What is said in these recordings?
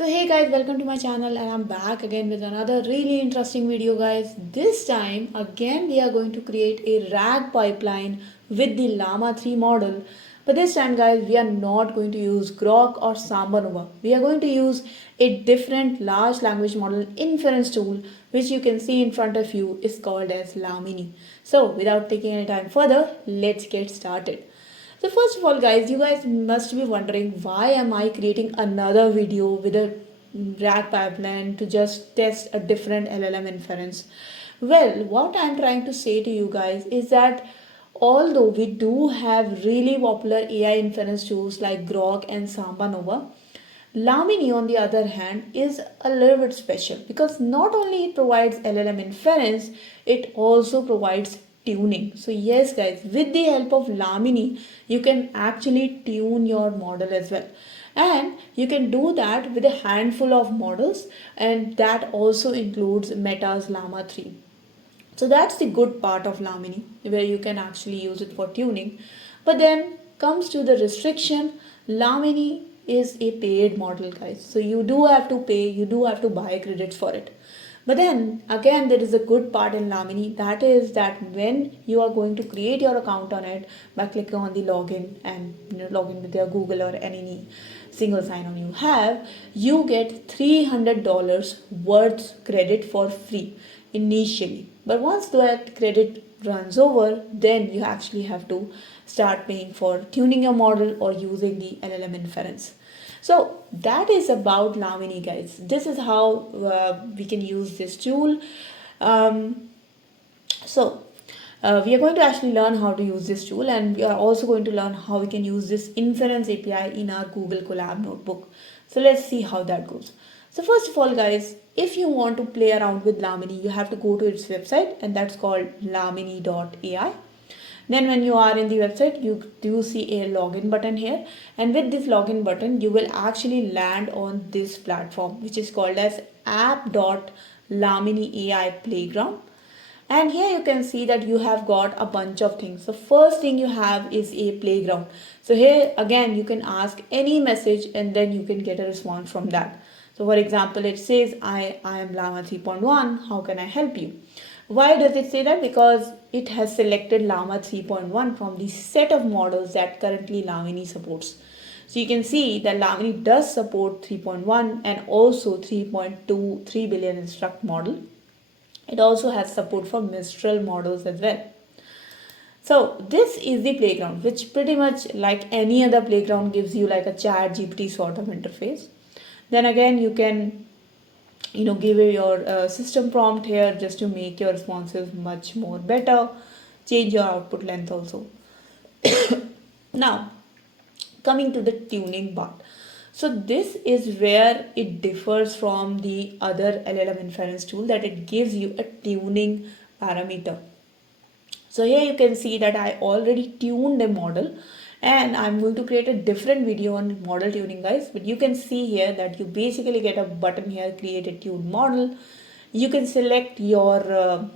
So hey guys, welcome to my channel and I'm back again with another really interesting video guys. This time again we are going to create a RAG pipeline with the Llama 3 model. But this time guys we are not going to use groq or Samba. We are going to use a different large language model inference tool which you can see in front of you is called as Lamini. So without taking any time further, let's get started. So first of all guys, you guys must be wondering why am I creating another video with a RAG pipeline to just test a different LLM inference. Well, what I'm trying to say to you guys is that although we do have really popular AI inference tools like groq and Samba Nova, Lamini, on the other hand, is a little bit special because not only it provides LLM inference, it also provides tuning. So yes guys, with the help of Lamini, you can actually tune your model as well. And you can do that with a handful of models, and that also includes Meta's Llama 3. So that's the good part of Lamini, where you can actually use it for tuning. But then comes to the restriction, Lamini is a paid model guys. So you do have to pay, you do have to buy credits for it. But then again, there is a good part in Lamini, that is that when you are going to create your account on it by clicking on the login and log in with your Google or any single sign-on you have, you get $300 worth credit for free initially. But once that credit runs over, then you actually have to start paying for tuning your model or using the LLM inference. So that is about Lamini guys. This is how we can use this tool. Um, we are going to actually learn how to use this tool, and we are also going to learn how we can use this Inference API in our Google Colab notebook. So let's see how that goes. So first of all guys, if you want to play around with Lamini, you have to go to its website, and that's called lamini.ai. Then when you are in the website, you do see a login button here, and with this login button you will actually land on this platform which is called as app.lamini AI playground. And here you can see that you have got a bunch of things. The first thing you have is a playground. So here again you can ask any message and then you can get a response from that. So for example, it says I am Llama 3.1, how can I help you? Why does it say that? Because it has selected Llama 3.1 from the set of models that currently Lamini supports. So you can see that Lamini does support 3.1 and also 3.2 3 billion instruct model. It also has support for Mistral models as well. So this is the playground, which pretty much like any other playground gives you like a chat GPT sort of interface. Then again, you can give your system prompt here just to make your responses much more better. Change your output length also. Now coming to the tuning part, so this is where it differs from the other LLM inference tool, that it gives you a tuning parameter. So here you can see that I already tuned a model, and I'm going to create a different video on model tuning guys, but you can see here that you basically get a button here, create a tuned model. You can select your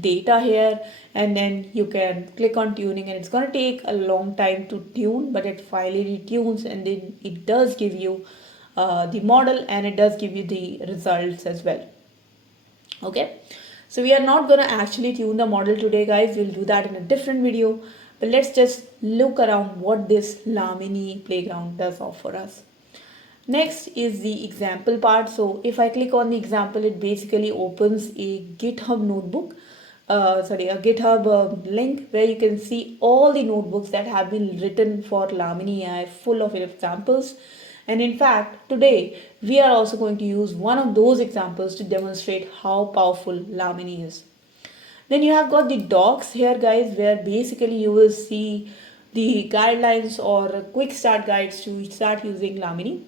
data here, and then you can click on tuning, and it's going to take a long time to tune, but it finally tunes, and then it does give you the model, and it does give you the results as well. Okay, so we are not going to actually tune the model today guys, we'll do that in a different video. But let's just look around what this Lamini playground does offer us. Next is the example part. So if I click on the example, it basically opens a GitHub notebook, a GitHub link where you can see all the notebooks that have been written for Lamini AI, full of examples. And in fact, today we are also going to use one of those examples to demonstrate how powerful Lamini is. Then you have got the docs here guys, where basically you will see the guidelines or quick start guides to start using Lamini.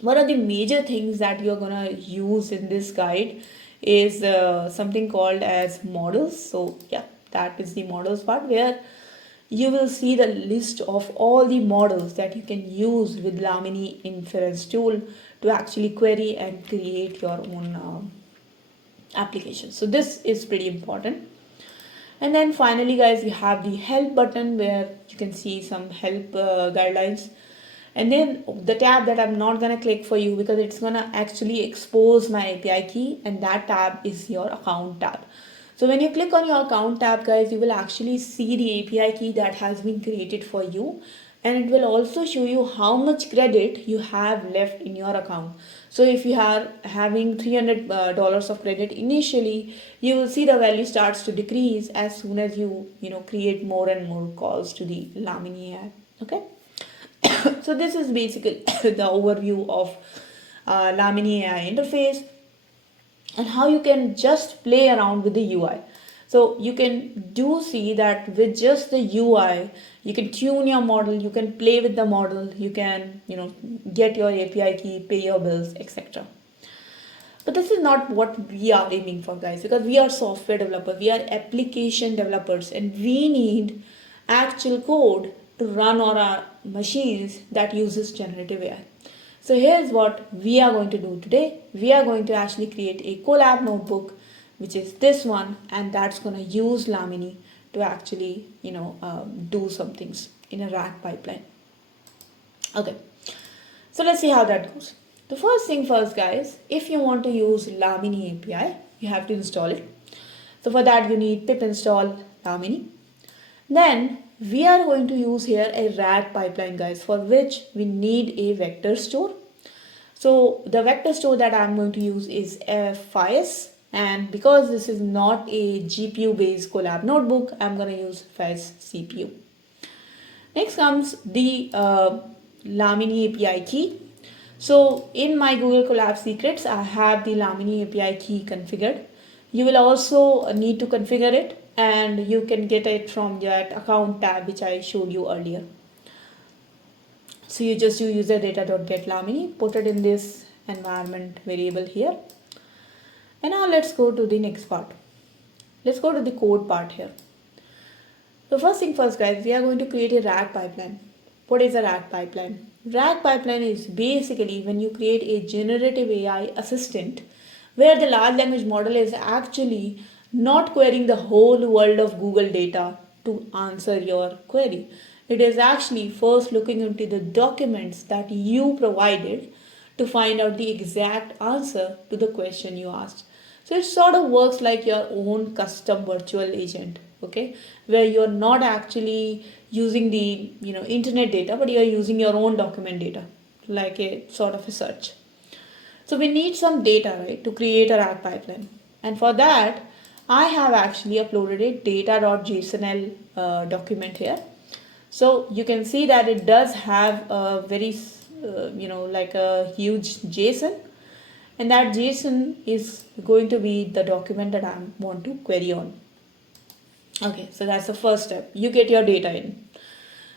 One of the major things that you're gonna use in this guide is something called as models. So yeah, that is the models part, where you will see the list of all the models that you can use with Lamini inference tool to actually query and create your own application. So this is pretty important. And then finally guys, we have the help button where you can see some help guidelines. And then the tab that I'm not gonna click for you because it's gonna actually expose my API key, and that tab is your account tab. So when you click on your account tab, guys, you will actually see the API key that has been created for you, and it will also show you how much credit you have left in your account. So if you are having $300 of credit initially, you will see the value starts to decrease as soon as you create more and more calls to the Lamini AI. Okay. So this is basically the overview of Lamini AI interface and how you can just play around with the UI. So you can do see that with just the UI, you can tune your model, you can play with the model, you can get your API key, pay your bills, etc. But this is not what we are aiming for, guys, because we are software developers, we are application developers, and we need actual code to run on our machines that uses generative AI. So here's what we are going to do today. We are going to actually create a Colab notebook, which is this one, and that's going to use Lamini to actually do some things in a RAG pipeline. Okay, so let's see how that goes. The first thing first, guys, if you want to use Lamini API, you have to install it. So for that you need pip install Lamini. Then we are going to use here a RAG pipeline, guys, for which we need a vector store. So the vector store that I'm going to use is FIS, and because this is not a GPU based Colab notebook, I'm going to use FIS CPU. Next comes the Lamini API key. So in my Google Colab secrets, I have the Lamini API key configured. You will also need to configure it, and you can get it from that account tab which I showed you earlier. So you just do user data.getLamini, put it in this environment variable here. And now let's go to the next part. Let's go to the code part here. So first thing first, guys, we are going to create a RAG pipeline. What is a RAG pipeline? RAG pipeline is basically when you create a generative AI assistant where the large language model is actually not querying the whole world of Google data to answer your query. It is actually first looking into the documents that you provided to find out the exact answer to the question you asked. So it sort of works like your own custom virtual agent, okay, where you're not actually using the internet data, but you're using your own document data, like a sort of a search. So we need some data, right, to create a RAG pipeline. And for that, I have actually uploaded a data.jsonl document here. So you can see that it does have a very, like a huge JSON. And that JSON is going to be the document that I want to query on. Okay, so that's the first step. You get your data in.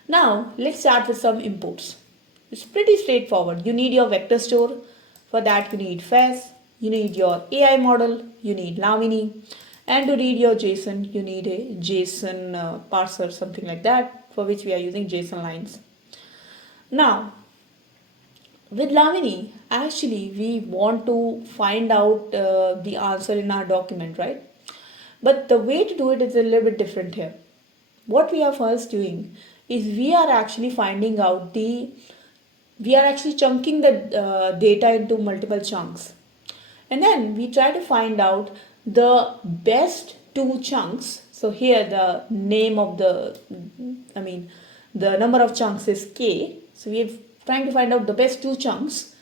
Now, let's start with some imports. It's pretty straightforward. You need your vector store. For that, you need FES, you need your AI model, you need Lamini, and to read your JSON, you need a JSON parser, something like that, for which we are using JSON lines. Now, with Lamini, actually, we want to find out the answer in our document, right? But the way to do it is a little bit different here. What we are first doing is we are actually finding out we are actually chunking the data into multiple chunks. And then we try to find out the best two chunks. So here the name of the number of chunks is K. So we are trying to find out the best two chunks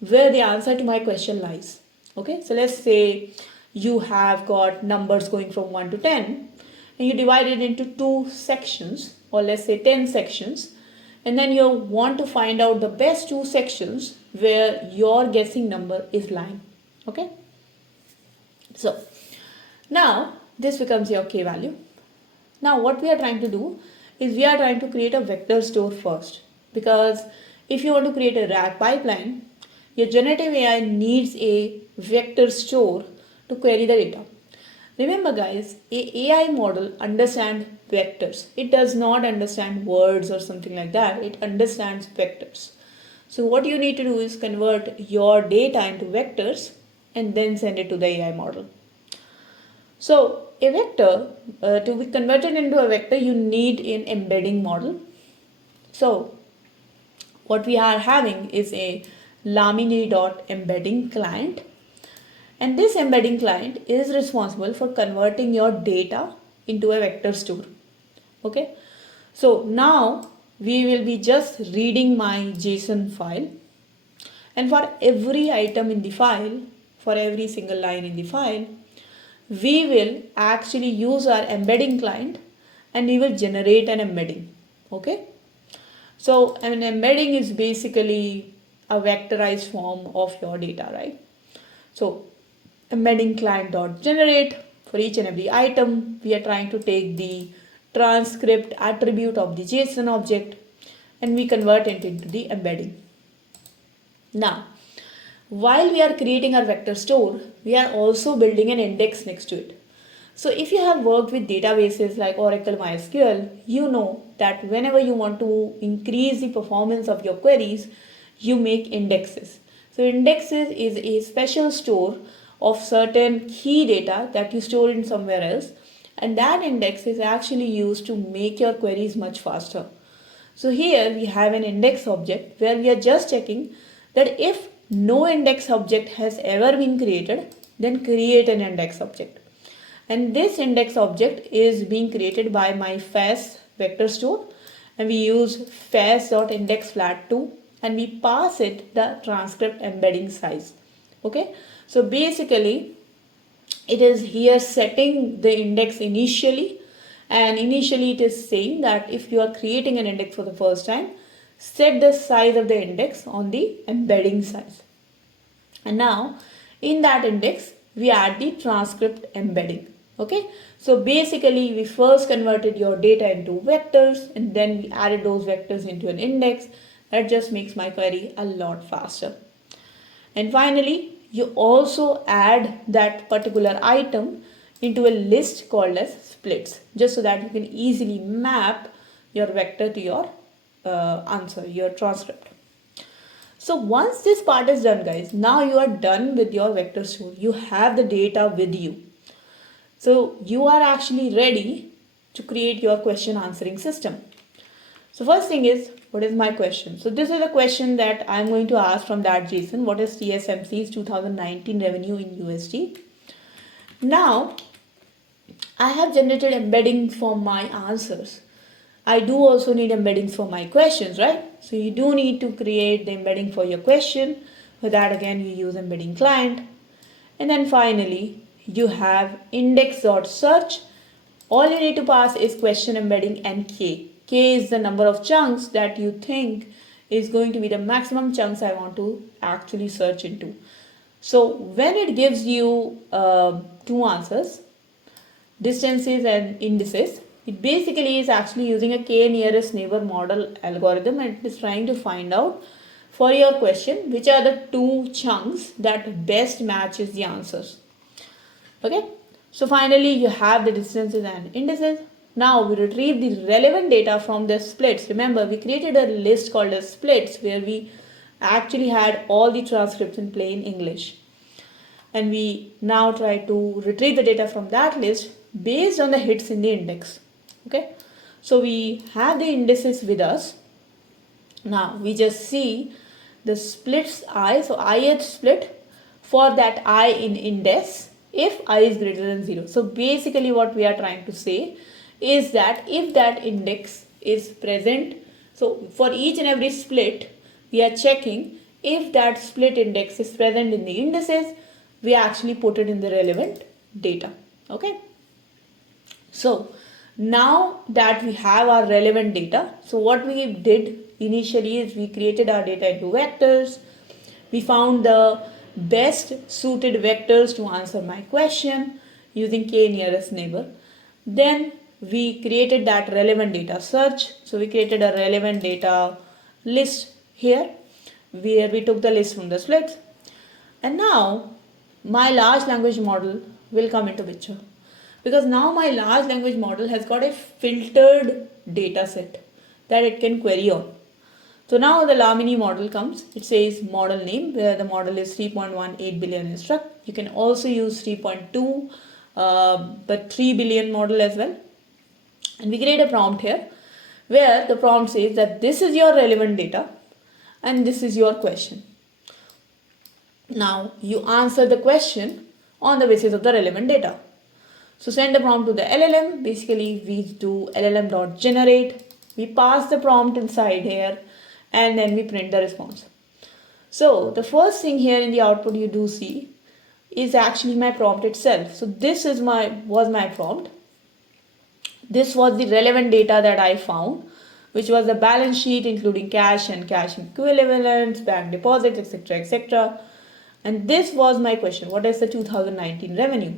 where the answer to my question lies. Okay, so let's say you have got numbers going from 1 to 10 and you divide it into two sections, or let's say 10 sections. And then you want to find out the best two sections where your guessing number is lying. Okay. So now this becomes your K value. Now what we are trying to do is we are trying to create a vector store first, because if you want to create a RAG pipeline, your generative AI needs a vector store to query the data. Remember, guys, a AI model understands vectors. It does not understand words or something like that. It understands vectors. So what you need to do is convert your data into vectors and then send it to the AI model. So a vector, to be converted into a vector, you need an embedding model. So what we are having is a Lamini.embedding client, and this embedding client is responsible for converting your data into a vector store. Okay, so now we will be just reading my JSON file, and for every item in the file, for every single line in the file, we will actually use our embedding client and we will generate an embedding. Okay, so an embedding is basically a vectorized form of your data, right? So embedding client dot generate, for each and every item we are trying to take the transcript attribute of the JSON object and we convert it into the embedding. Now, while we are creating our vector store, we are also building an index next to it. So if you have worked with databases like Oracle MySQL, you know that whenever you want to increase the performance of your queries, you make indexes. So indexes is a special store of certain key data that you store in somewhere else, and that index is actually used to make your queries much faster. So here we have an index object where we are just checking that if no index object has ever been created, then create an index object. And this index object is being created by my fas vector store, and we use fas.indexFlat2 and we pass it the transcript embedding size. Okay, so basically it is here setting the index initially, and initially it is saying that if you are creating an index for the first time, set the size of the index on the embedding size. And now in that index we add the transcript embedding. Okay, so basically we first converted your data into vectors and then we added those vectors into an index. That just makes my query a lot faster. And finally, you also add that particular item into a list called as splits, just so that you can easily map your vector to your answer, your transcript. So once this part is done, guys, now you are done with your vector store. You have the data with you. So you are actually ready to create your question answering system. So first thing is, what is my question? So this is a question that I'm going to ask from that JSON. What is TSMC's 2019 revenue in USD? Now, I have generated embeddings for my answers. I do also need embeddings for my questions, right? So you do need to create the embedding for your question. For that, again, you use embedding client. And then finally, you have index.search. All you need to pass is question embedding and k. K is the number of chunks that you think is going to be the maximum chunks I want to actually search into. So when it gives you two answers, distances and indices, it basically is actually using a k nearest neighbor model algorithm, and it is trying to find out for your question which are the two chunks that best matches the answers. Okay, so finally you have the distances and indices. Now we retrieve the relevant data from the splits. Remember, we created a list called as splits where we actually had all the transcripts in plain English. And we now try to retrieve the data from that list based on the hits in the index. Okay, so we have the indices with us. Now we just see the splits I, so ith split for that I in index if I is greater than 0. So basically what we are trying to say is that if that index is present, so for each and every split we are checking if that split index is present in the indices, we actually put it in the relevant data. Okay, so now that we have our relevant data, so what we did initially is we created our data into vectors. We found the best suited vectors to answer my question using k nearest neighbor. Then we created that relevant data search. So we created a relevant data list here where we took the list from the splits. And now my large language model will come into picture, because now my large language model has got a filtered data set that it can query on. So now the Lamini model comes, it says model name, where the model is 3.18 billion instruct. You can also use 3.2 but 3 billion model as well. And we create a prompt here where the prompt says that this is your relevant data and this is your question. Now you answer the question on the basis of the relevant data. So send the prompt to the LLM. Basically we do llm.generate. We pass the prompt inside here and then we print the response. So the first thing here in the output you do see is actually my prompt itself. So this was my prompt. This was the relevant data that I found, which was the balance sheet including cash and cash equivalents, bank deposits, etc., etc. And this was my question: what is the 2019 revenue?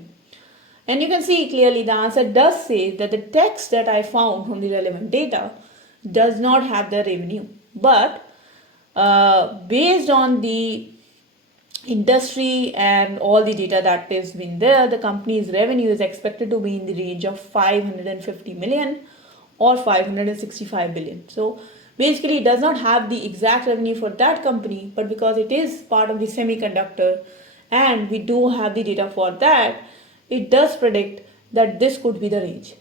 And you can see clearly the answer does say that the text that I found from the relevant data does not have the revenue, but based on the industry and all the data that has been there, the company's revenue is expected to be in the range of 550 million or 565 billion. So basically it does not have the exact revenue for that company, but because it is part of the semiconductor and we do have the data for that, it does predict that this could be the range.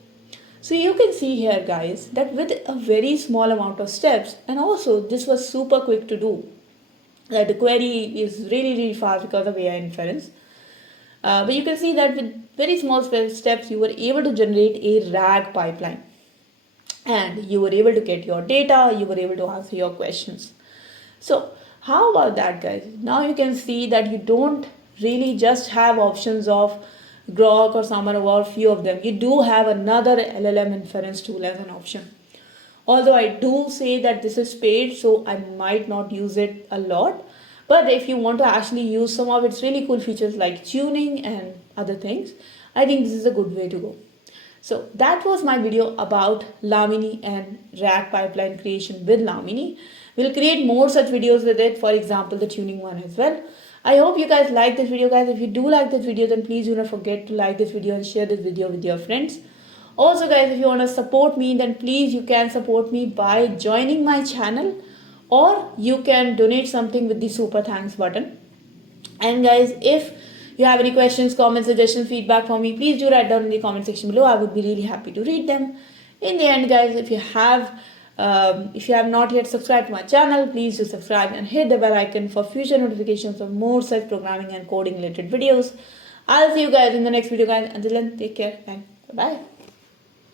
So you can see here guys that with a very small amount of steps, and also this was super quick to do. The query is really fast because of AI inference. But you can see that with very small steps you were able to generate a RAG pipeline. And you were able to get your data, you were able to answer your questions. So how about that guys? Now you can see that you don't really just have options of groq or some or few of them. You do have another LLM inference tool as an option. Although I do say that this is paid, so I might not use it a lot. But if you want to actually use some of its really cool features like tuning and other things, I think this is a good way to go. So that was my video about Lamini and RAG pipeline creation with Lamini. We'll create more such videos with it, for example, the tuning one as well. I hope you guys like this video guys. If you do like this video, then please do not forget to like this video and share this video with your friends. Also guys, if you want to support me, then please you can support me by joining my channel, or you can donate something with the super thanks button. And guys, if you have any questions, comments, suggestions, feedback for me, please do write down in the comment section below. I would be really happy to read them. In the end guys, if you have not yet subscribed to my channel, please do subscribe and hit the bell icon for future notifications of more such programming and coding related videos. I'll see you guys in the next video guys. Until then, take care and bye bye.